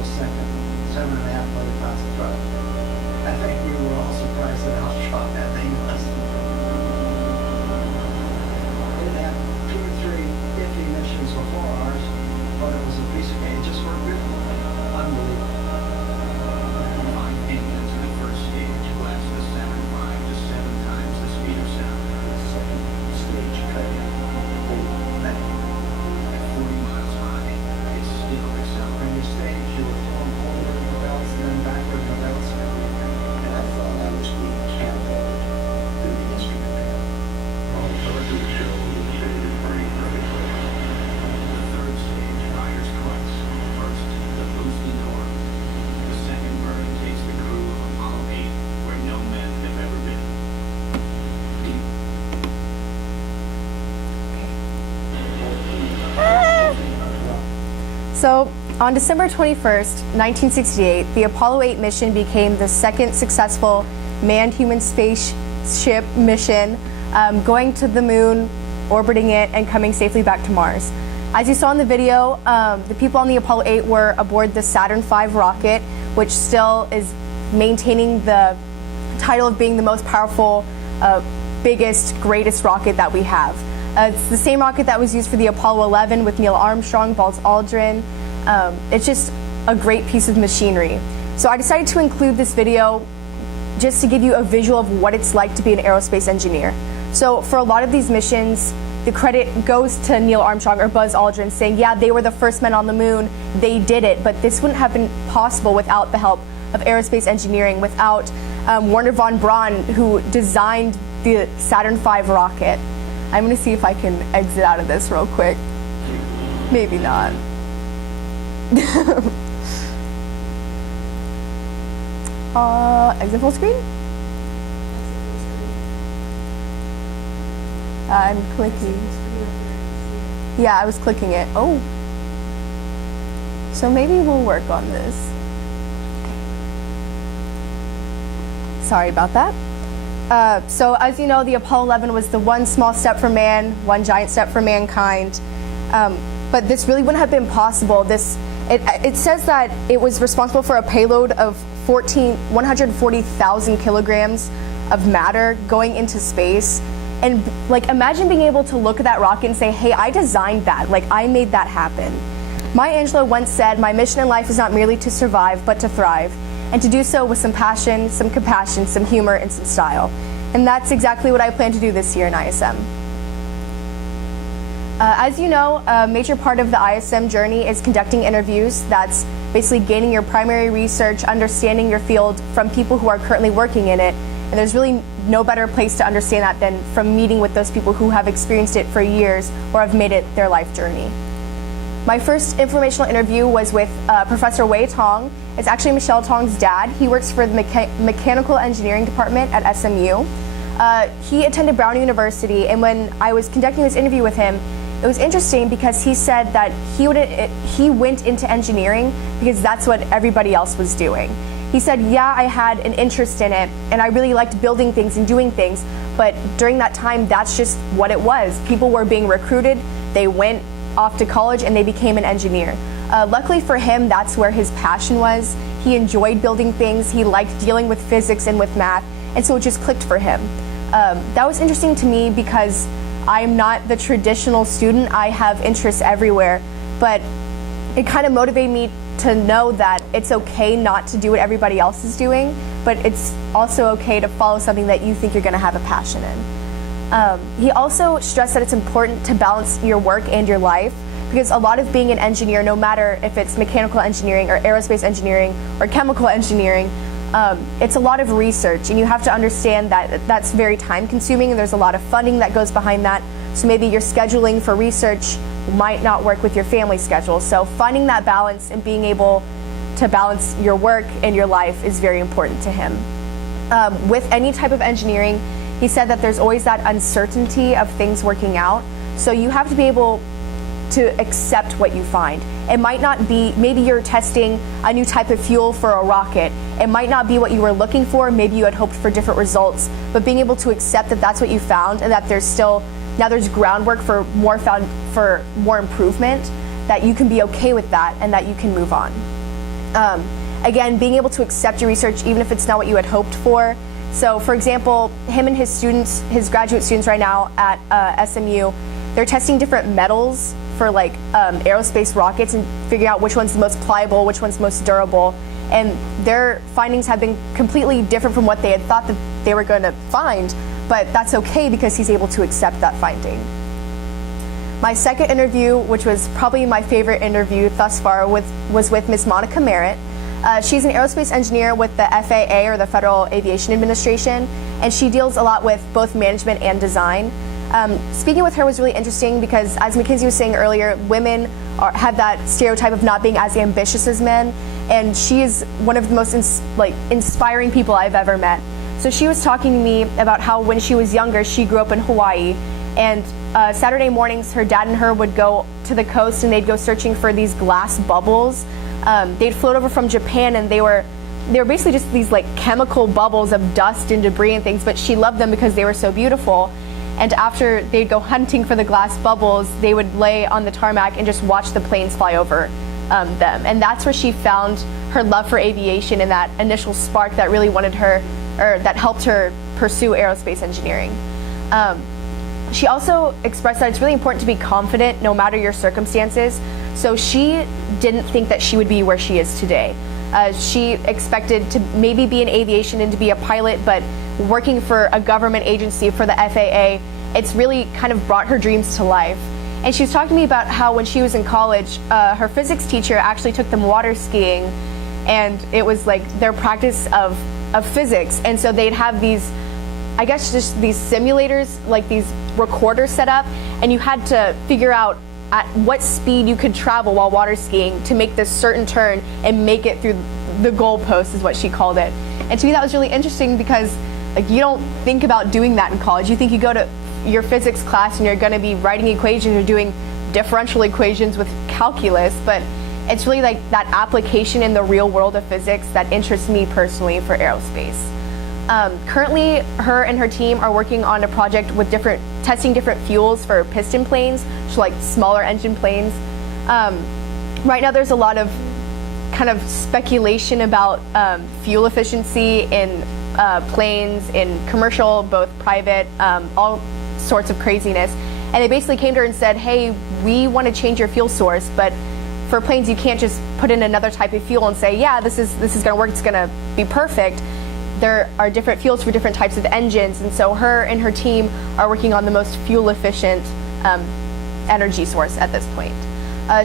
a second 7.5 motor class truck. I think we were all surprised at how strong that thing was. It had 2 or 3 iffy missions before ours, but it was a piece of cake. It just worked beautiful. Unbelievable. 5 engines in the first stage blast the 7.5 to 7 times the speed of sound. The second stage cut in. At 40 miles high, it still When accelerates. you stage, you were throwing forward in the belts and then backward in the belts and everything. And I thought I was being catapulted through the instrument panel. The third stage fires clutch. First, the boosting door. The second burn takes the crew of Apollo 8 where no men have ever been. So, on December 21st, 1968, the Apollo 8 mission became the second successful manned human spaceship mission, going to the moon, orbiting it, and coming safely back to Mars. As you saw in the video, the people on the Apollo 8 were aboard the Saturn V rocket, which still is maintaining the title of being the most powerful, biggest, greatest rocket that we have. It's the same rocket that was used for the Apollo 11 with Neil Armstrong, Buzz Aldrin. It's just a great piece of machinery. So I decided to include this video just to give you a visual of what it's like to be an aerospace engineer. So for a lot of these missions, the credit goes to Neil Armstrong or Buzz Aldrin saying, yeah, they were the first men on the moon, they did it, but this wouldn't have been possible without the help of aerospace engineering, without Wernher von Braun, who designed the Saturn V rocket. I'm gonna see if I can exit out of this real quick. Maybe not. Exit full screen? I'm clicking. Yeah, I was clicking it. Oh. So maybe we'll work on this. Sorry about that. So as you know, the Apollo 11 was the one small step for man, one giant step for mankind. But this really wouldn't have been possible. It says that it was responsible for a payload of 140,000 kilograms of matter going into space. And like, imagine being able to look at that rocket and say, hey, I designed that, like I made that happen. Maya Angelou once said, my mission in life is not merely to survive, but to thrive. And to do so with some passion, some compassion, some humor, and some style. And that's exactly what I plan to do this year in ISM. As you know, a major part of the ISM journey is conducting interviews. That's basically gaining your primary research, understanding your field from people who are currently working in it. And there's really no better place to understand that than from meeting with those people who have experienced it for years or have made it their life journey. My first informational interview was with Professor Wei Tong. It's actually Michelle Tong's dad. He works for the Mechanical Engineering Department at SMU. He attended Brown University, and when I was conducting this interview with him, it was interesting because he said that he went into engineering because that's what everybody else was doing. He said, yeah, I had an interest in it, and I really liked building things and doing things, but during that time, that's just what it was. People were being recruited, they went off to college, and they became an engineer. Luckily for him, that's where his passion was. He enjoyed building things, he liked dealing with physics and with math, and so it just clicked for him. That was interesting to me because I'm not the traditional student. I have interests everywhere, but it kind of motivated me to know that it's okay not to do what everybody else is doing, but it's also okay to follow something that you think you're going to have a passion in. He also stressed that it's important to balance your work and your life, because a lot of being an engineer, no matter if it's mechanical engineering or aerospace engineering or chemical engineering, it's a lot of research, and you have to understand that that's very time consuming, and there's a lot of funding that goes behind that. So maybe your scheduling for research might not work with your family schedule. So finding that balance and being able to balance your work and your life is very important to him. With any type of engineering, he said that there's always that uncertainty of things working out. So you have to be able to accept what you find. It might not be, maybe you're testing a new type of fuel for a rocket. It might not be what you were looking for, maybe you had hoped for different results, but being able to accept that that's what you found and that there's groundwork for more improvement, that you can be okay with that and that you can move on. Again, being able to accept your research even if it's not what you had hoped for. So for example, him and his students, his graduate students right now at SMU, they're testing different metals for like aerospace rockets and figuring out which one's the most pliable, which one's most durable. And their findings have been completely different from what they had thought that they were going to find, but that's okay because he's able to accept that finding. My second interview, which was probably my favorite interview thus far, was with Ms. Monica Merritt. She's an aerospace engineer with the FAA, or the Federal Aviation Administration, and she deals a lot with both management and design. Speaking with her was really interesting because, as Mackenzie was saying earlier, women have that stereotype of not being as ambitious as men, and she is one of the most inspiring people I've ever met. So she was talking to me about how when she was younger, she grew up in Hawaii, and Saturday mornings, her dad and her would go to the coast and they'd go searching for these glass bubbles. They'd float over from Japan, and they were basically just these like chemical bubbles of dust and debris and things, but she loved them because they were so beautiful. And after they'd go hunting for the glass bubbles, they would lay on the tarmac and just watch the planes fly over them. And that's where she found her love for aviation and that initial spark that really wanted her, or that helped her pursue aerospace engineering. She also expressed that it's really important to be confident no matter your circumstances. So she didn't think that she would be where she is today. She expected to maybe be in aviation and to be a pilot, but working for a government agency, for the FAA, it's really kind of brought her dreams to life. And she was talking to me about how when she was in college, her physics teacher actually took them water skiing, and it was like their practice of physics. And so they'd have these, I guess, just these simulators, like these recorders set up, and you had to figure out at what speed you could travel while water skiing to make this certain turn and make it through the goalpost, is what she called it. And to me that was really interesting because like you don't think about doing that in college. You think you go to your physics class and you're going to be writing equations or doing differential equations with calculus, but it's really like that application in the real world of physics that interests me personally for aerospace. Currently, her and her team are working on a project with testing different fuels for piston planes, so like smaller engine planes. Right now there's a lot of kind of speculation about fuel efficiency in planes, in commercial, both private, all sorts of craziness. And they basically came to her and said, hey, we want to change your fuel source, but for planes you can't just put in another type of fuel and say, yeah, this is going to work, it's going to be perfect. There are different fuels for different types of engines, and so her and her team are working on the most fuel efficient energy source at this point.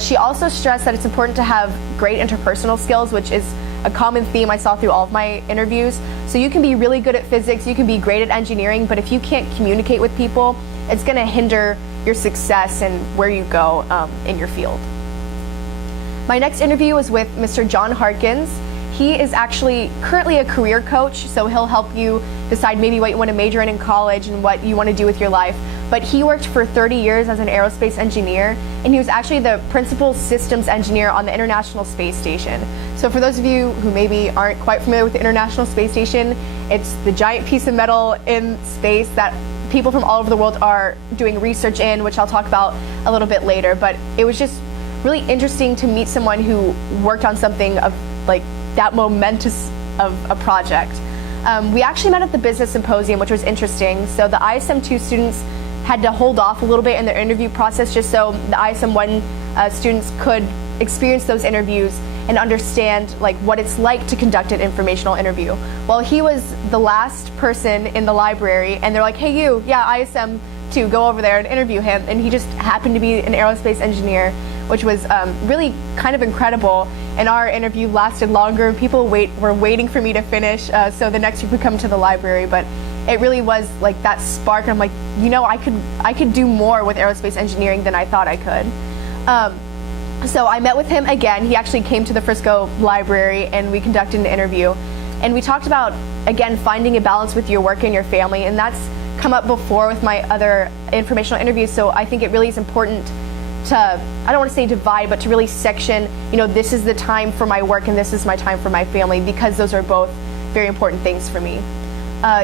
She also stressed that it's important to have great interpersonal skills, which is a common theme I saw through all of my interviews. So you can be really good at physics, you can be great at engineering, but if you can't communicate with people, it's going to hinder your success and where you go in your field. My next interview was with Mr. John Harkins. He is actually currently a career coach, so he'll help you decide maybe what you want to major in college and what you want to do with your life. But he worked for 30 years as an aerospace engineer, and he was actually the principal systems engineer on the International Space Station. So for those of you who maybe aren't quite familiar with the International Space Station, it's the giant piece of metal in space that people from all over the world are doing research in, which I'll talk about a little bit later. But it was just really interesting to meet someone who worked on something of like that momentous of a project. We actually met at the business symposium, which was interesting. So the ISM2 students had to hold off a little bit in their interview process just so the ISM1 students could experience those interviews and understand like what it's like to conduct an informational interview. Well, he was the last person in the library, and they're like, hey you, yeah, ISM2, go over there and interview him. And he just happened to be an aerospace engineer, which was really kind of incredible. And our interview lasted longer. People were waiting for me to finish, so the next week we come to the library. But it really was like that spark. And I'm like, you know, I could do more with aerospace engineering than I thought I could. So I met with him again. He actually came to the Frisco library, and we conducted an interview. And we talked about, again, finding a balance with your work and your family. And that's come up before with my other informational interviews. So I think it really is important to, I don't want to say divide, but to really section, you know, this is the time for my work and this is my time for my family, because those are both very important things for me.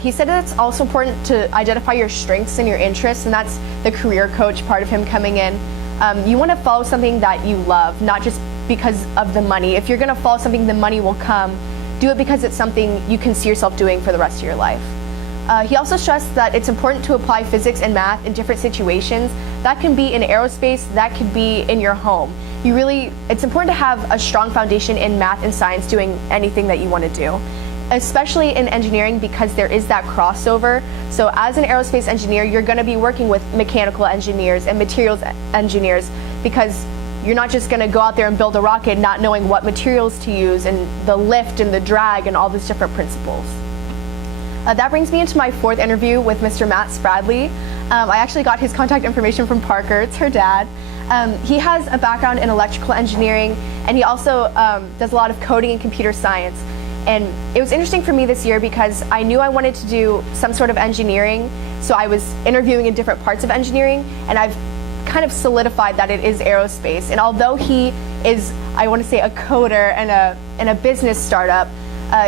He said that it's also important to identify your strengths and your interests, and that's the career coach part of him coming in. You want to follow something that you love, not just because of the money. If you're going to follow something, the money will come. Do it because it's something you can see yourself doing for the rest of your life. He also stressed that it's important to apply physics and math in different situations. That can be in aerospace, that could be in your home. It's important to have a strong foundation in math and science doing anything that you want to do, especially in engineering because there is that crossover. So as an aerospace engineer, you're going to be working with mechanical engineers and materials engineers because you're not just going to go out there and build a rocket not knowing what materials to use and the lift and the drag and all these different principles. That brings me into my fourth interview with Mr. Matt Spradley. I actually got his contact information from Parker, it's her dad. He has a background in electrical engineering, and he also does a lot of coding and computer science. And it was interesting for me this year because I knew I wanted to do some sort of engineering, so I was interviewing in different parts of engineering, and I've kind of solidified that it is aerospace. And although he is, I want to say, a coder and a business startup,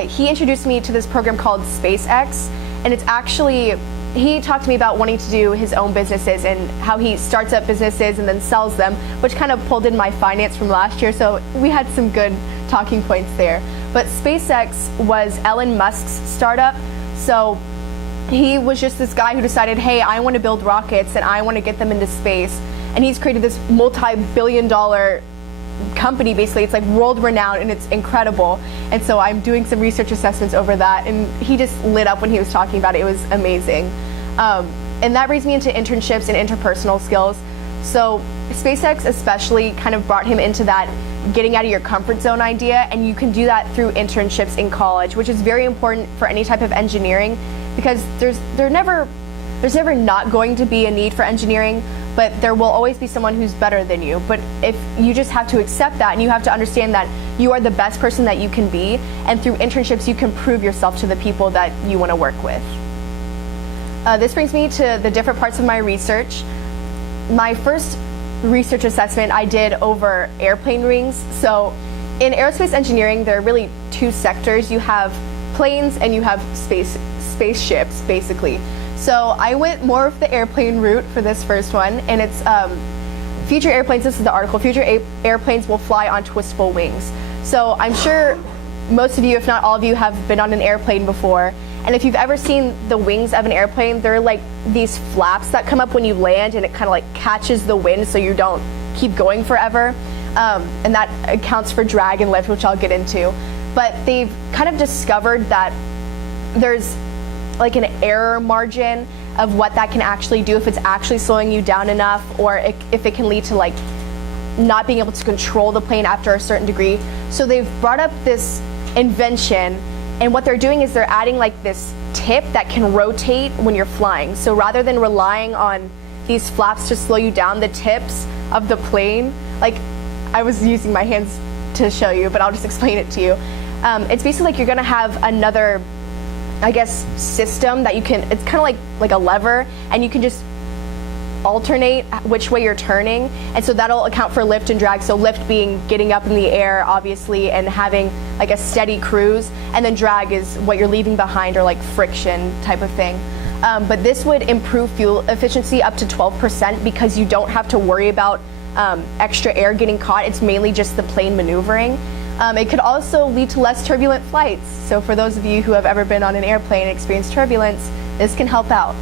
he introduced me to this program called SpaceX, and it's actually, he talked to me about wanting to do his own businesses and how he starts up businesses and then sells them, which kind of pulled in my finance from last year, so we had some good talking points there. But SpaceX was Elon Musk's startup, so he was just this guy who decided, hey, I want to build rockets and I want to get them into space, and he's created this multi-billion-dollar company. Basically, it's like world-renowned and it's incredible. And so I'm doing some research assessments over that, and he just lit up when he was talking about it. It was amazing. And that brings me into internships and interpersonal skills. So SpaceX especially kind of brought him into that getting out of your comfort zone idea, and you can do that through internships in college, which is very important for any type of engineering because there's never not going to be a need for engineering, but there will always be someone who's better than you. But if you just have to accept that, and you have to understand that you are the best person that you can be, and through internships you can prove yourself to the people that you want to work with. This brings me to the different parts of my research. My first research assessment I did over airplane wings. So in aerospace engineering, there are really two sectors. You have planes and you have spaceships, basically. So I went more of the airplane route for this first one, and it's future airplanes, this is the article, future airplanes will fly on twistable wings. So I'm sure most of you, if not all of you, have been on an airplane before. And if you've ever seen the wings of an airplane, they're like these flaps that come up when you land, and it kind of like catches the wind so you don't keep going forever. And that accounts for drag and lift, which I'll get into. But they've kind of discovered that there's like an error margin of what that can actually do, if it's actually slowing you down enough, or if it can lead to like not being able to control the plane after a certain degree. So they've brought up this invention, and what they're doing is they're adding like this tip that can rotate when you're flying. So rather than relying on these flaps to slow you down, the tips of the plane, like I was using my hands to show you, but I'll just explain it to you. It's basically like you're gonna have another, I guess, system that you can, it's kind of like a lever, and you can just alternate which way you're turning, and so that'll account for lift and drag. So lift being getting up in the air, obviously, and having like a steady cruise, and then drag is what you're leaving behind, or like friction type of thing. But this would improve fuel efficiency up to 12% because you don't have to worry about extra air getting caught. It's mainly just the plane maneuvering. It could also lead to less turbulent flights. So for those of you who have ever been on an airplane and experienced turbulence, this can help out.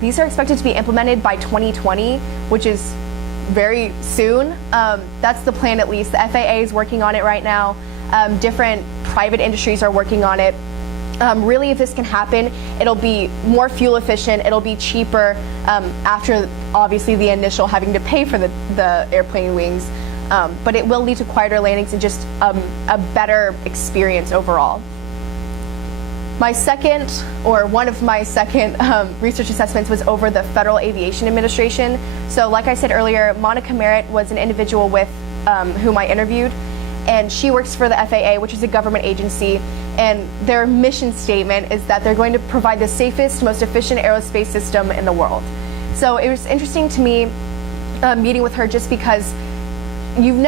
These are expected to be implemented by 2020, which is very soon. That's the plan, at least. The FAA is working on it right now. Different private industries are working on it. Really, if this can happen, it'll be more fuel efficient, it'll be cheaper after obviously the initial having to pay for the airplane wings. But it will lead to quieter landings and just a better experience overall. My second, or one of my second research assessments was over the Federal Aviation Administration. So like I said earlier, Monica Merritt was an individual with whom I interviewed, and she works for the FAA, which is a government agency, and their mission statement is that they're going to provide the safest, most efficient aerospace system in the world. So it was interesting to me meeting with her, just because you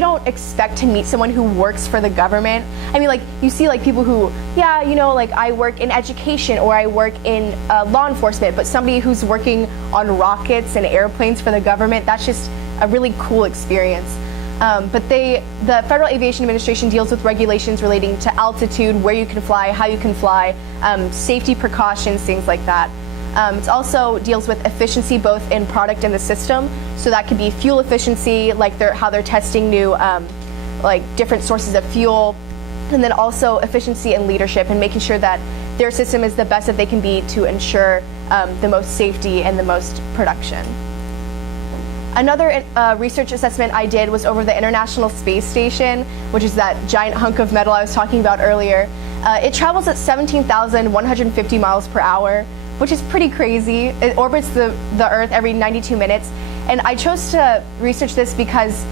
don't expect to meet someone who works for the government. I mean, like, you see like people who, yeah, you know, like I work in education or I work in law enforcement, but somebody who's working on rockets and airplanes for the government, that's just a really cool experience. But the Federal Aviation Administration deals with regulations relating to altitude, where you can fly, how you can fly, safety precautions, things like that. It also deals with efficiency both in product and the system. So that could be fuel efficiency, like how they're testing new like different sources of fuel, and then also efficiency and leadership and making sure that their system is the best that they can be to ensure the most safety and the most production. Another research assessment I did was over the International Space Station, which is that giant hunk of metal I was talking about earlier. It travels at 17,150 miles per hour, which is pretty crazy. It orbits the Earth every 92 minutes. And I chose to research this because,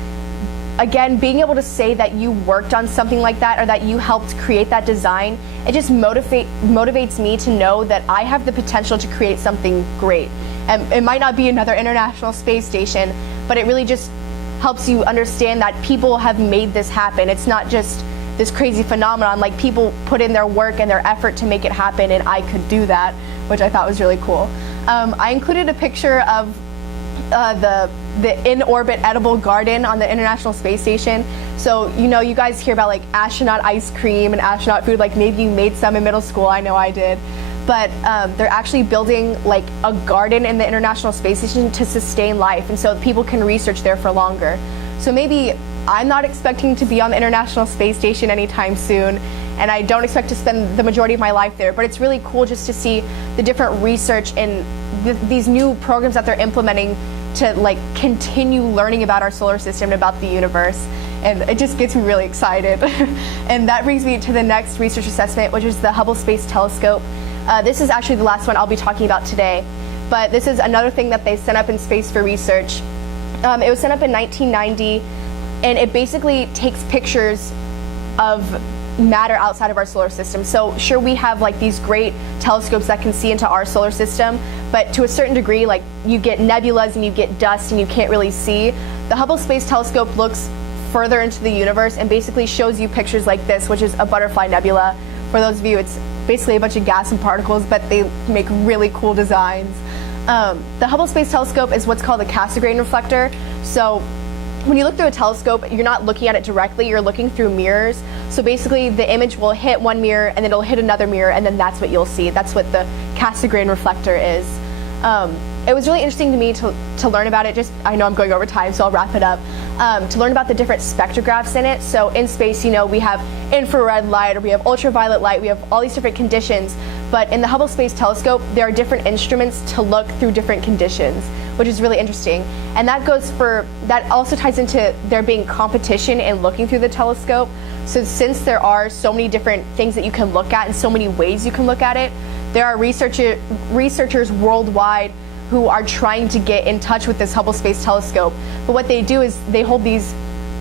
again, being able to say that you worked on something like that or that you helped create that design, it just motivates me to know that I have the potential to create something great. And it might not be another International Space Station, but it really just helps you understand that people have made this happen. It's not just this crazy phenomenon, like people put in their work and their effort to make it happen, and I could do that, which I thought was really cool. I included a picture of the in-orbit edible garden on the International Space Station. So, you know, you guys hear about like astronaut ice cream and astronaut food, like maybe you made some in middle school, I know I did. But they're actually building like a garden in the International Space Station to sustain life, and so people can research there for longer. So maybe I'm not expecting to be on the International Space Station anytime soon, and I don't expect to spend the majority of my life there, but it's really cool just to see the different research and these new programs that they're implementing to like continue learning about our solar system and about the universe. And it just gets me really excited. And that brings me to the next research assessment, which is the Hubble Space Telescope. This is actually the last one I'll be talking about today, but this is another thing that they sent up in space for research. It was sent up in 1990, and it basically takes pictures of matter outside of our solar system. So sure, we have like these great telescopes that can see into our solar system, but to a certain degree, like you get nebulas and you get dust and you can't really see. The Hubble Space Telescope looks further into the universe and basically shows you pictures like this, which is a butterfly nebula. For those of you, it's basically a bunch of gas and particles, but they make really cool designs. The Hubble Space Telescope is what's called a Cassegrain reflector. So when you look through a telescope, you're not looking at it directly, you're looking through mirrors. So basically the image will hit one mirror and then it'll hit another mirror, and then that's what you'll see. That's what the Cassegrain reflector is. It was really interesting to me to learn about it. Just, I know I'm going over time, so I'll wrap it up. To learn about the different spectrographs in it. So in space, you know, we have infrared light, or we have ultraviolet light, we have all these different conditions. But in the Hubble Space Telescope, there are different instruments to look through different conditions, which is really interesting. And that also ties into there being competition in looking through the telescope. So since there are so many different things that you can look at and so many ways you can look at it, there are researchers worldwide who are trying to get in touch with this Hubble Space Telescope. But what they do is they hold these,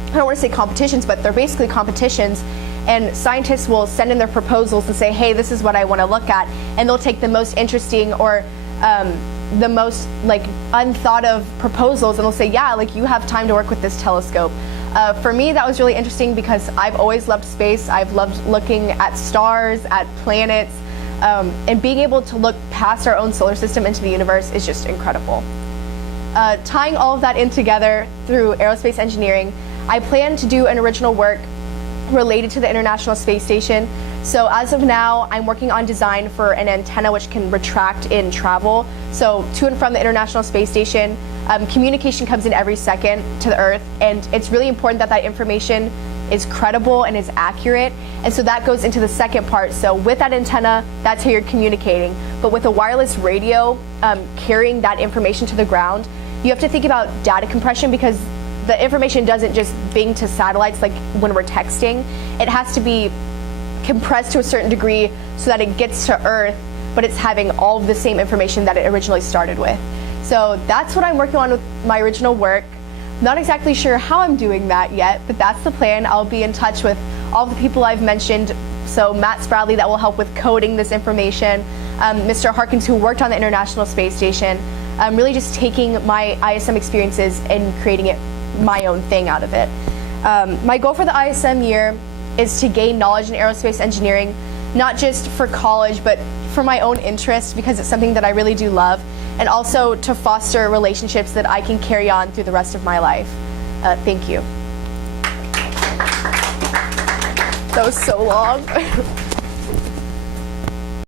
I don't want to say competitions, but they're basically competitions, and scientists will send in their proposals and say, hey, this is what I want to look at, and they'll take the most interesting or the most like unthought of proposals, and they'll say, yeah, like you have time to work with this telescope. For me, that was really interesting because I've always loved space. I've loved looking at stars, at planets, and being able to look past our own solar system into the universe is just incredible. Tying all of that in together through aerospace engineering, I plan to do an original work related to the International Space Station. So as of now, I'm working on design for an antenna which can retract in travel. So to and from the International Space Station, communication comes in every second to the Earth, and it's really important that that information is credible and is accurate. And so that goes into the second part. So with that antenna, that's how you're communicating. But with a wireless radio carrying that information to the ground, you have to think about data compression, because the information doesn't just bing to satellites like when we're texting. It has to be compressed to a certain degree so that it gets to Earth, but it's having all of the same information that it originally started with. So that's what I'm working on with my original work. Not exactly sure how I'm doing that yet, but that's the plan. I'll be in touch with all the people I've mentioned. So Matt Spradley, that will help with coding this information, Mr. Harkins, who worked on the International Space Station, really just taking my ISM experiences and creating it my own thing out of it. My goal for the ISM year is to gain knowledge in aerospace engineering, not just for college, but for my own interest, because it's something that I really do love, and also to foster relationships that I can carry on through the rest of my life. Thank you. That was so long.